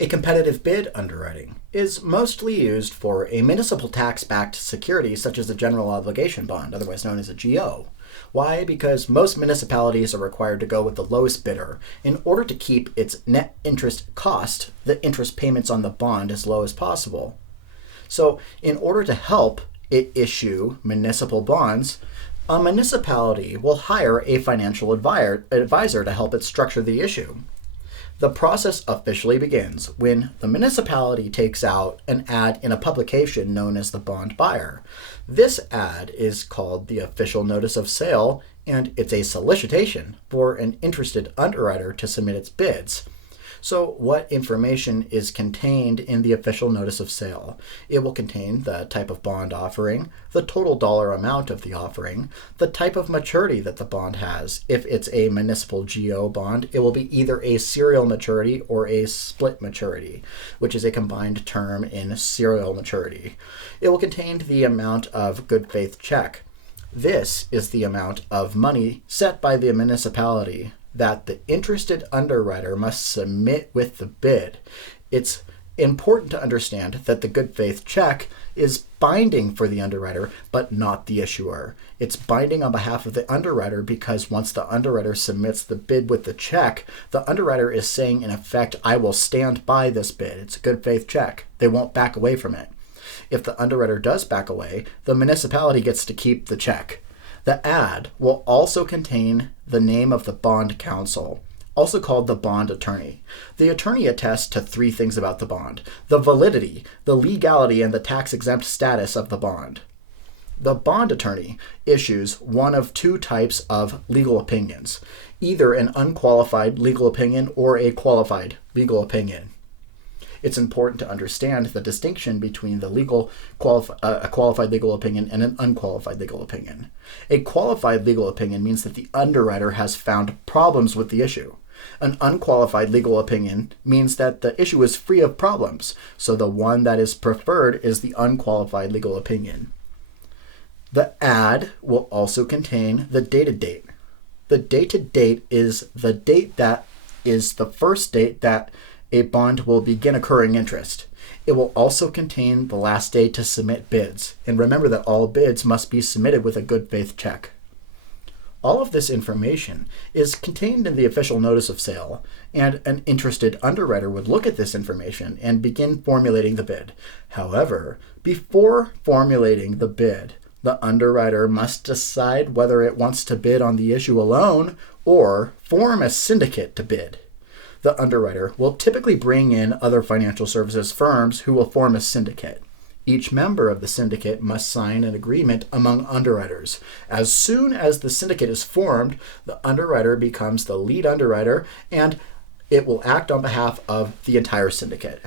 A competitive bid underwriting is mostly used for a municipal tax-backed security such as a general obligation bond, otherwise known as a GO. Why? Because most municipalities are required to go with the lowest bidder in order to keep its net interest cost, the interest payments on the bond, as low as possible. So in order to help it issue municipal bonds, a municipality will hire a financial advisor to help it structure the issue. The process officially begins when the municipality takes out an ad in a publication known as the bond buyer. This ad is called the official notice of sale, and it's a solicitation for an interested underwriter to submit its bids. So what information is contained in the official notice of sale? It will contain the type of bond offering, the total dollar amount of the offering, the type of maturity that the bond has. If it's a municipal GO bond, it will be either a serial maturity or a split maturity, which is a combined term in serial maturity. It will contain the amount of good faith check. This is the amount of money set by the municipality that the interested underwriter must submit with the bid. It's important to understand that the good faith check is binding for the underwriter, but not the issuer. It's binding on behalf of the underwriter because once the underwriter submits the bid with the check, the underwriter is saying, in effect, I will stand by this bid. It's a good faith check. They won't back away from it. If the underwriter does back away, the municipality gets to keep the check. The ad will also contain the name of the bond counsel, also called the bond attorney. The attorney attests to three things about the bond: the validity, the legality, and the tax-exempt status of the bond. The bond attorney issues one of two types of legal opinions, either an unqualified legal opinion or a qualified legal opinion. It's important to understand the distinction between the a qualified legal opinion and an unqualified legal opinion. A qualified legal opinion means that the underwriter has found problems with the issue. An unqualified legal opinion means that the issue is free of problems, so the one that is preferred is the unqualified legal opinion. The ad will also contain the dated date. The dated date is the date that is the first date that a bond will begin accruing interest. It will also contain the last day to submit bids. And remember that all bids must be submitted with a good faith check. All of this information is contained in the official notice of sale, and an interested underwriter would look at this information and begin formulating the bid. However, before formulating the bid, the underwriter must decide whether it wants to bid on the issue alone or form a syndicate to bid. The underwriter will typically bring in other financial services firms who will form a syndicate. Each member of the syndicate must sign an agreement among underwriters. As soon as the syndicate is formed, the underwriter becomes the lead underwriter, and it will act on behalf of the entire syndicate.